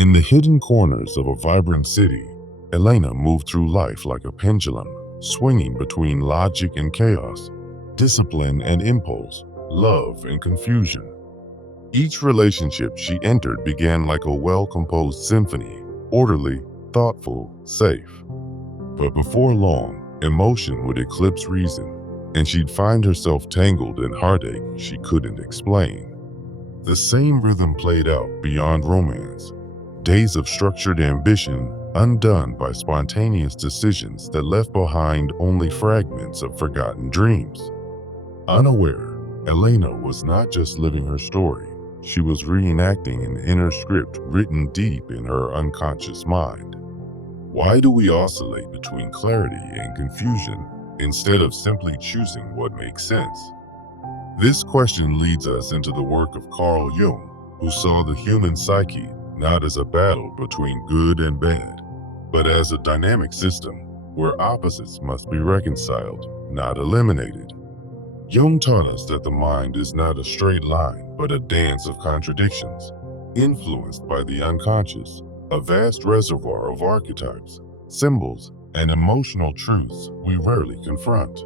In the hidden corners of a vibrant city, Elena moved through life like a pendulum, swinging between logic and chaos, discipline and impulse, love and confusion. Each relationship she entered began like a well-composed symphony, orderly, thoughtful, safe. But before long, emotion would eclipse reason, and she'd find herself tangled in heartache she couldn't explain. The same rhythm played out beyond romance. Days of structured ambition undone by spontaneous decisions that left behind only fragments of forgotten dreams. Unaware, Elena was not just living her story, she was reenacting an inner script written deep in her unconscious mind. Why do we oscillate between clarity and confusion instead of simply choosing what makes sense? This question leads us into the work of Carl Jung, who saw the human psyche not as a battle between good and bad, but as a dynamic system where opposites must be reconciled, not eliminated. Jung taught us that the mind is not a straight line, but a dance of contradictions, influenced by the unconscious, a vast reservoir of archetypes, symbols, and emotional truths we rarely confront.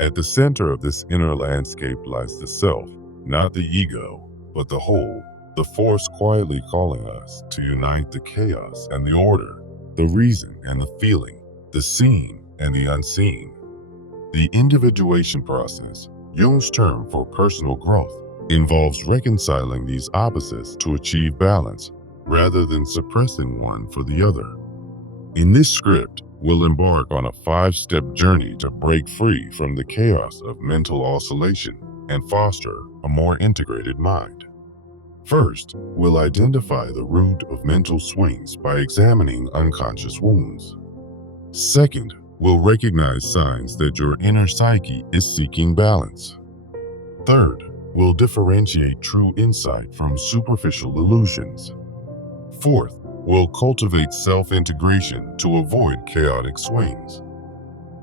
At the center of this inner landscape lies the self, not the ego, but the whole, the force quietly calling us to unite the chaos and the order, the reason and the feeling, the seen and the unseen. The individuation process, Jung's term for personal growth, involves reconciling these opposites to achieve balance, rather than suppressing one for the other. In this script, we'll embark on a 5-step journey to break free from the chaos of mental oscillation and foster a more integrated mind. First, we'll identify the root of mental swings by examining unconscious wounds. Second, we'll recognize signs that your inner psyche is seeking balance. Third, we'll differentiate true insight from superficial illusions. Fourth, we'll cultivate self-integration to avoid chaotic swings.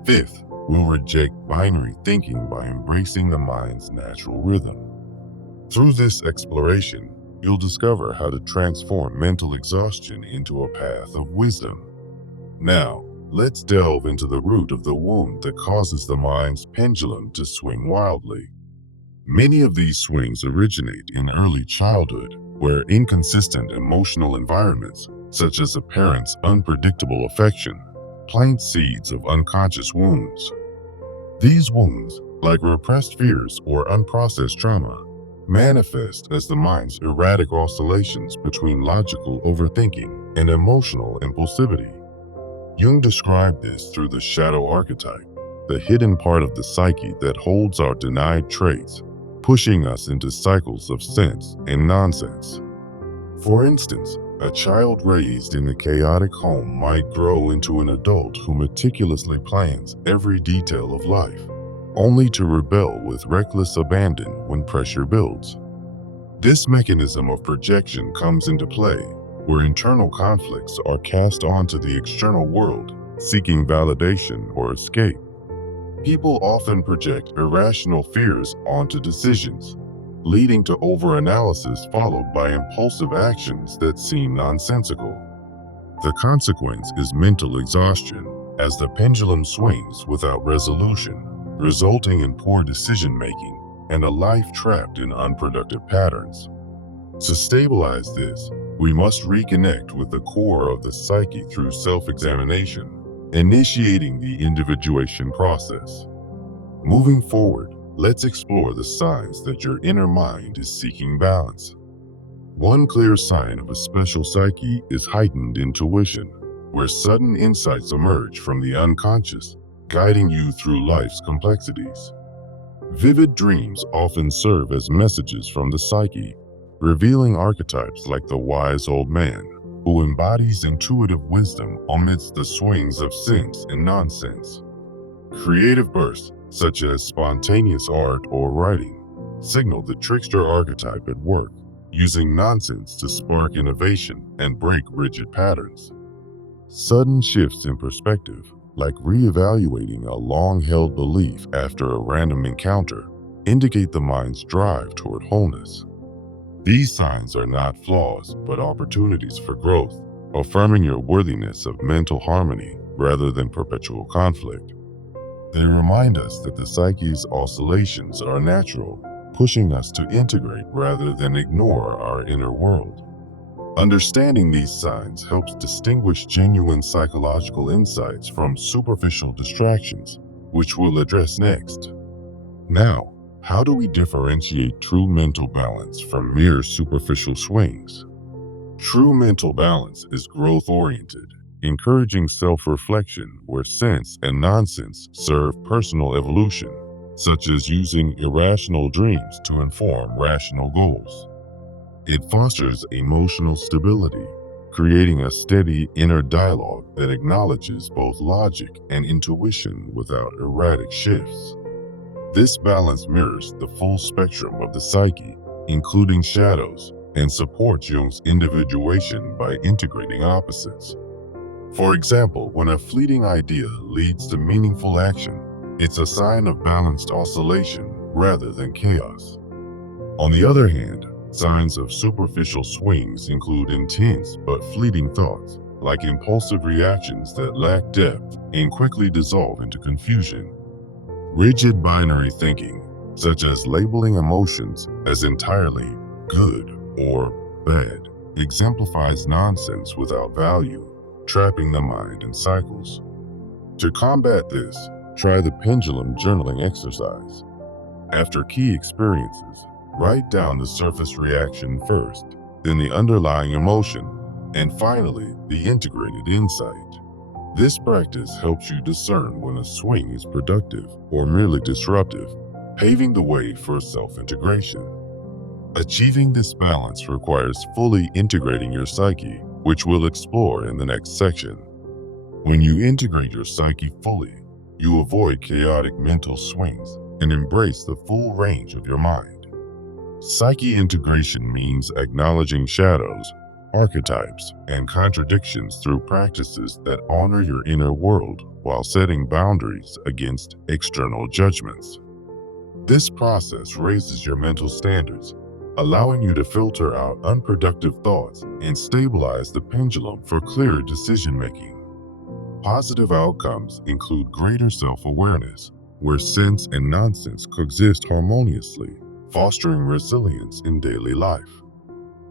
Fifth, we'll reject binary thinking by embracing the mind's natural rhythm. Through this exploration, you'll discover how to transform mental exhaustion into a path of wisdom. Now, let's delve into the root of the wound that causes the mind's pendulum to swing wildly. Many of these swings originate in early childhood, where inconsistent emotional environments, such as a parent's unpredictable affection, plant seeds of unconscious wounds. These wounds, like repressed fears or unprocessed trauma, manifest as the mind's erratic oscillations between logical overthinking and emotional impulsivity. Jung described this through the shadow archetype, the hidden part of the psyche that holds our denied traits, pushing us into cycles of sense and nonsense. For instance, a child raised in a chaotic home might grow into an adult who meticulously plans every detail of life, only to rebel with reckless abandon when pressure builds. This mechanism of projection comes into play where internal conflicts are cast onto the external world, seeking validation or escape. People often project irrational fears onto decisions, leading to overanalysis followed by impulsive actions that seem nonsensical. The consequence is mental exhaustion, as the pendulum swings without resolution, resulting in poor decision-making and a life trapped in unproductive patterns. To stabilize this, we must reconnect with the core of the psyche through self-examination, initiating the individuation process. Moving forward, let's explore the signs that your inner mind is seeking balance. One clear sign of a special psyche is heightened intuition, where sudden insights emerge from the unconscious, guiding you through life's complexities. Vivid dreams often serve as messages from the psyche, revealing archetypes like the wise old man, who embodies intuitive wisdom amidst the swings of sense and nonsense. Creative bursts, such as spontaneous art or writing, signal the trickster archetype at work, using nonsense to spark innovation and break rigid patterns. Sudden shifts in perspective, like reevaluating a long-held belief after a random encounter, indicate the mind's drive toward wholeness. These signs are not flaws, but opportunities for growth, affirming your worthiness of mental harmony rather than perpetual conflict. They remind us that the psyche's oscillations are natural, pushing us to integrate rather than ignore our inner world. Understanding these signs helps distinguish genuine psychological insights from superficial distractions, which we'll address next. Now, how do we differentiate true mental balance from mere superficial swings? True mental balance is growth-oriented, encouraging self-reflection where sense and nonsense serve personal evolution, such as using irrational dreams to inform rational goals. It fosters emotional stability, creating a steady inner dialogue that acknowledges both logic and intuition without erratic shifts. This balance mirrors the full spectrum of the psyche, including shadows, and supports Jung's individuation by integrating opposites. For example, when a fleeting idea leads to meaningful action, it's a sign of balanced oscillation rather than chaos. On the other hand, signs of superficial swings include intense but fleeting thoughts, like impulsive reactions that lack depth and quickly dissolve into confusion. Rigid binary thinking, such as labeling emotions as entirely good or bad, exemplifies nonsense without value, trapping the mind in cycles. To combat this, try the pendulum journaling exercise. After key experiences, write down the surface reaction first, then the underlying emotion, and finally, the integrated insight. This practice helps you discern when a swing is productive or merely disruptive, paving the way for self-integration. Achieving this balance requires fully integrating your psyche, which we'll explore in the next section. When you integrate your psyche fully, you avoid chaotic mental swings and embrace the full range of your mind. Psyche integration means acknowledging shadows, archetypes, and contradictions through practices that honor your inner world while setting boundaries against external judgments. This process raises your mental standards, allowing you to filter out unproductive thoughts and stabilize the pendulum for clearer decision-making. Positive outcomes include greater self-awareness, where sense and nonsense coexist harmoniously, fostering resilience in daily life.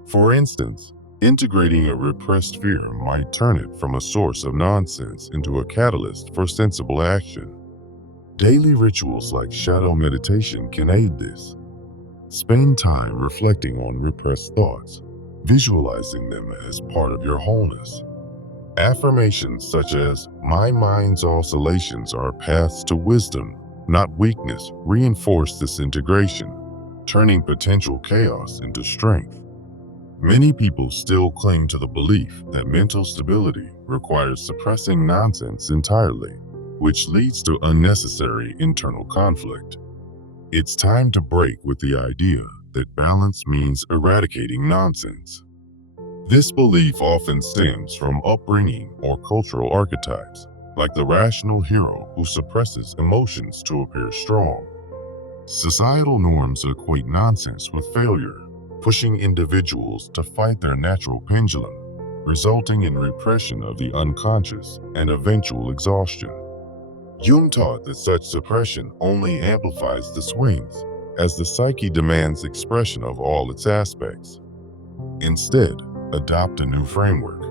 For instance, integrating a repressed fear might turn it from a source of nonsense into a catalyst for sensible action. Daily rituals like shadow meditation can aid this. Spend time reflecting on repressed thoughts, visualizing them as part of your wholeness. Affirmations such as, "My mind's oscillations are paths to wisdom, not weakness," reinforce this integration, turning potential chaos into strength. Many people still cling to the belief that mental stability requires suppressing nonsense entirely, which leads to unnecessary internal conflict. It's time to break with the idea that balance means eradicating nonsense. This belief often stems from upbringing or cultural archetypes, like the rational hero who suppresses emotions to appear strong. Societal norms equate nonsense with failure, pushing individuals to fight their natural pendulum, resulting in repression of the unconscious and eventual exhaustion. Jung taught that such suppression only amplifies the swings, as the psyche demands expression of all its aspects. Instead, adopt a new framework.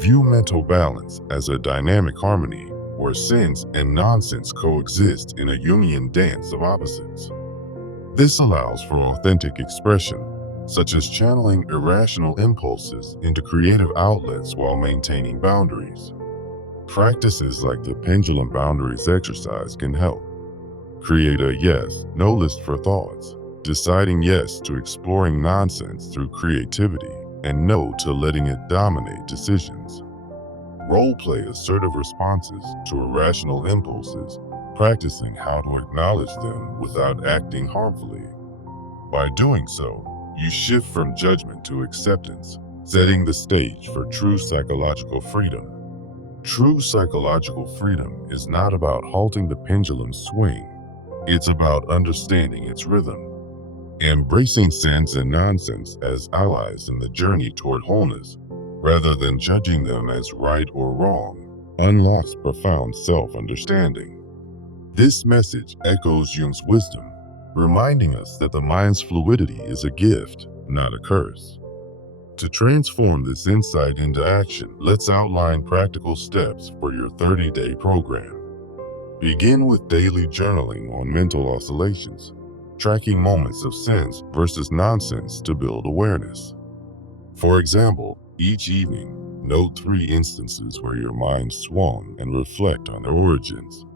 View mental balance as a dynamic harmony where sense and nonsense coexist in a Jungian dance of opposites. This allows for authentic expression, such as channeling irrational impulses into creative outlets while maintaining boundaries. Practices like the pendulum boundaries exercise can help. Create a yes, no list for thoughts, deciding yes to exploring nonsense through creativity and no to letting it dominate decisions. Role-play assertive responses to irrational impulses, practicing how to acknowledge them without acting harmfully. By doing so, you shift from judgment to acceptance, setting the stage for true psychological freedom. True psychological freedom is not about halting the pendulum's swing. It's about understanding its rhythm. Embracing sense and nonsense as allies in the journey toward wholeness, rather than judging them as right or wrong, unlocks profound self-understanding. This message echoes Jung's wisdom, reminding us that the mind's fluidity is a gift, not a curse. To transform this insight into action, let's outline practical steps for your 30-day program. Begin with daily journaling on mental oscillations, tracking moments of sense versus nonsense to build awareness. For example, each evening, note 3 instances where your mind swung and reflect on their origins.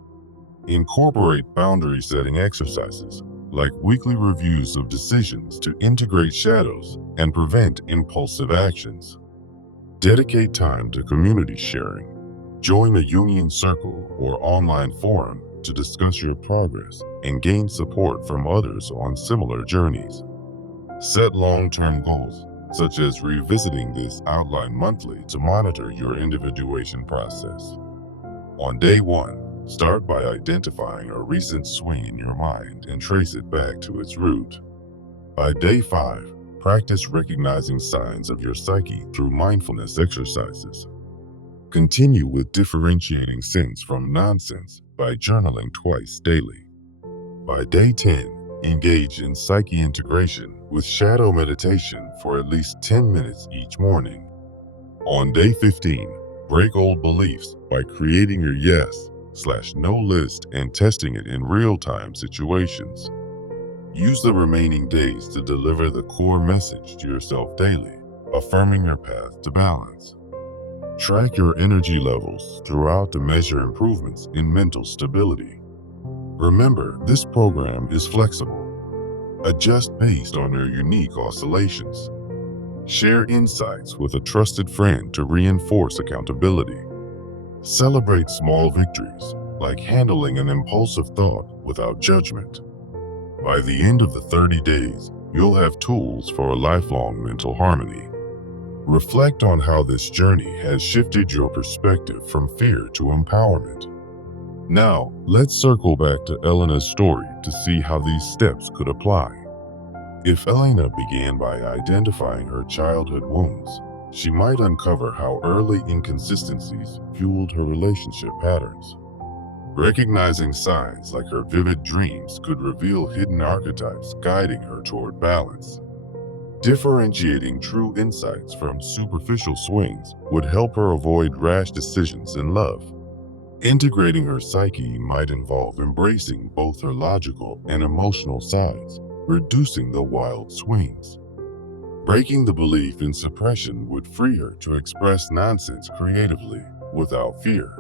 Incorporate boundary setting exercises, like weekly reviews of decisions to integrate shadows and prevent impulsive actions. Dedicate time to community sharing. Join a Jungian circle or online forum to discuss your progress and gain support from others on similar journeys. Set long-term goals, such as revisiting this outline monthly to monitor your individuation process. On day 1, start by identifying a recent swing in your mind and trace it back to its root. By day 5, practice recognizing signs of your psyche through mindfulness exercises. Continue with differentiating sense from nonsense by journaling twice daily. By day 10, engage in psyche integration with shadow meditation for at least 10 minutes each morning. On day 15, break old beliefs by creating your yes/no list and testing it in real-time situations. Use the remaining days to deliver the core message to yourself daily, affirming your path to balance. Track your energy levels throughout to measure improvements in mental stability. Remember, this program is flexible. Adjust based on your unique oscillations. Share insights with a trusted friend to reinforce accountability. Celebrate small victories, like handling an impulsive thought without judgment. By the end of the 30 days, you'll have tools for a lifelong mental harmony. Reflect on how this journey has shifted your perspective from fear to empowerment. Now, let's circle back to Elena's story to see how these steps could apply. If Elena began by identifying her childhood wounds, she might uncover how early inconsistencies fueled her relationship patterns. Recognizing signs like her vivid dreams could reveal hidden archetypes guiding her toward balance. Differentiating true insights from superficial swings would help her avoid rash decisions in love. Integrating her psyche might involve embracing both her logical and emotional sides, reducing the wild swings. Breaking the belief in suppression would free her to express nonsense creatively, without fear.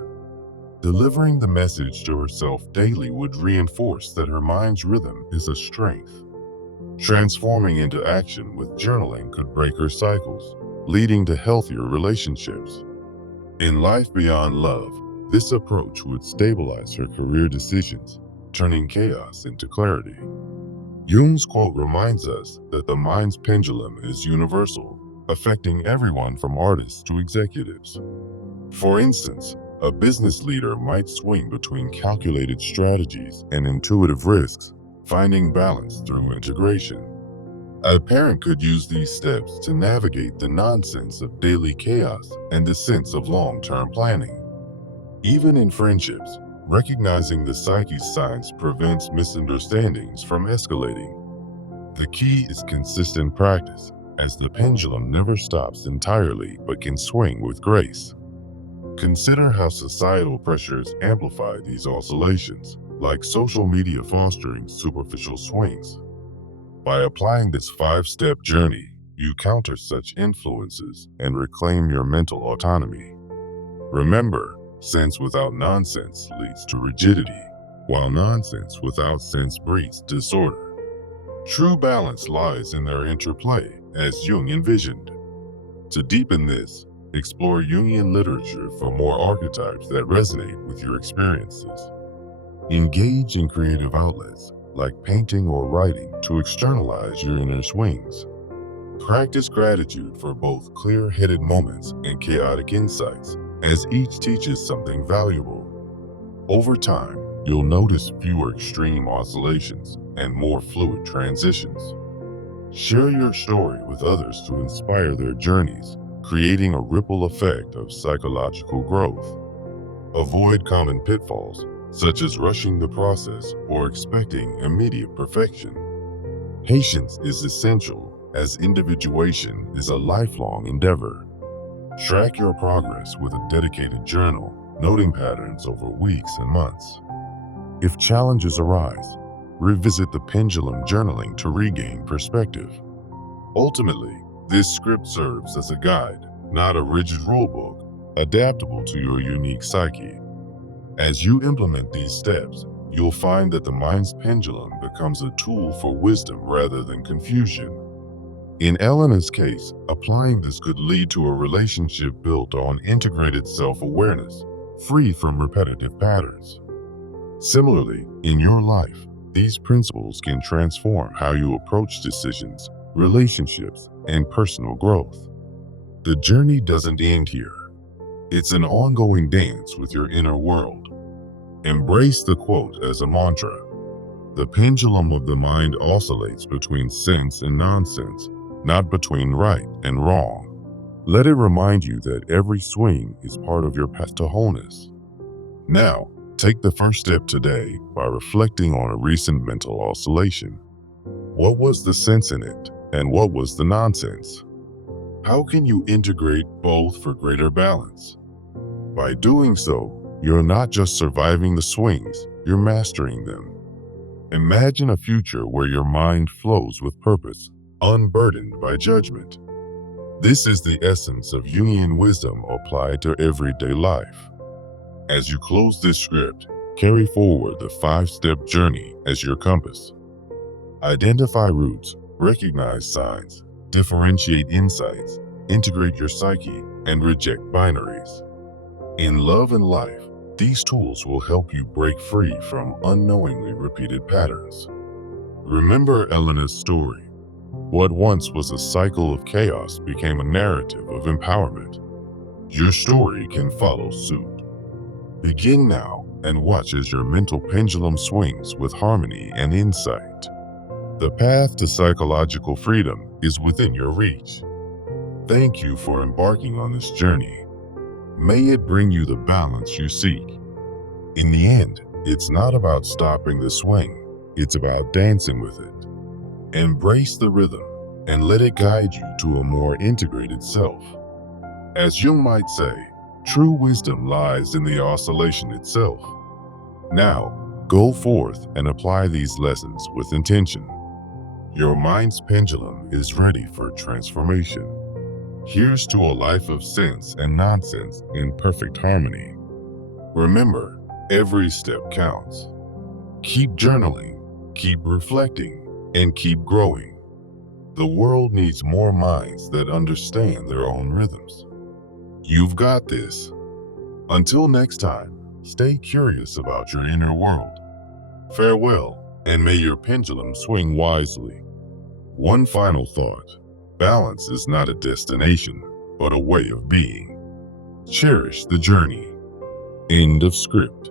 Delivering the message to herself daily would reinforce that her mind's rhythm is a strength. Transforming into action with journaling could break her cycles, leading to healthier relationships. In life beyond love, this approach would stabilize her career decisions, turning chaos into clarity. Jung's quote reminds us that the mind's pendulum is universal, affecting everyone from artists to executives. For instance, a business leader might swing between calculated strategies and intuitive risks, finding balance through integration. A parent could use these steps to navigate the nonsense of daily chaos and the sense of long-term planning. Even in friendships, recognizing the psyche's signs prevents misunderstandings from escalating. The key is consistent practice, as the pendulum never stops entirely but can swing with grace. Consider how societal pressures amplify these oscillations, like social media fostering superficial swings. By applying this 5-step journey, you counter such influences and reclaim your mental autonomy. Remember, sense without nonsense leads to rigidity, while nonsense without sense breeds disorder. True balance lies in their interplay, as Jung envisioned. To deepen this, explore Jungian literature for more archetypes that resonate with your experiences. Engage in creative outlets, like painting or writing, to externalize your inner swings. Practice gratitude for both clear-headed moments and chaotic insights, as each teaches something valuable. Over time, you'll notice fewer extreme oscillations and more fluid transitions. Share your story with others to inspire their journeys, creating a ripple effect of psychological growth. Avoid common pitfalls, such as rushing the process or expecting immediate perfection. Patience is essential, as individuation is a lifelong endeavor. Track your progress with a dedicated journal, noting patterns over weeks and months. If challenges arise, revisit the pendulum journaling to regain perspective. Ultimately, this script serves as a guide, not a rigid rulebook, adaptable to your unique psyche. As you implement these steps, you'll find that the mind's pendulum becomes a tool for wisdom rather than confusion. In Elena's case, applying this could lead to a relationship built on integrated self-awareness, free from repetitive patterns. Similarly, in your life, these principles can transform how you approach decisions, relationships, and personal growth. The journey doesn't end here. It's an ongoing dance with your inner world. Embrace the quote as a mantra. The pendulum of the mind oscillates between sense and nonsense, not between right and wrong. Let it remind you that every swing is part of your path to wholeness. Now, take the first step today by reflecting on a recent mental oscillation. What was the sense in it, and what was the nonsense? How can you integrate both for greater balance? By doing so, you're not just surviving the swings, you're mastering them. Imagine a future where your mind flows with purpose, unburdened by judgment. This is the essence of Jungian wisdom applied to everyday life. As you close this script, carry forward the 5-step journey as your compass. Identify roots, recognize signs, differentiate insights, integrate your psyche, and reject binaries. In love and life, these tools will help you break free from unknowingly repeated patterns. Remember Elena's story. What once was a cycle of chaos became a narrative of empowerment. Your story can follow suit. Begin now and watch as your mental pendulum swings with harmony and insight. The path to psychological freedom is within your reach. Thank you for embarking on this journey. May it bring you the balance you seek. In the end, it's not about stopping the swing, it's about dancing with it. Embrace the rhythm and let it guide you to a more integrated self. As Jung might say, true wisdom lies in the oscillation itself. Now, go forth and apply these lessons with intention. Your mind's pendulum is ready for transformation. Here's to a life of sense and nonsense in perfect harmony. Remember, every step counts. Keep journaling, keep reflecting, and keep growing. The world needs more minds that understand their own rhythms. You've got this. Until next time, stay curious about your inner world. Farewell, and may your pendulum swing wisely. One final thought. Balance is not a destination, but a way of being. Cherish the journey. End of script.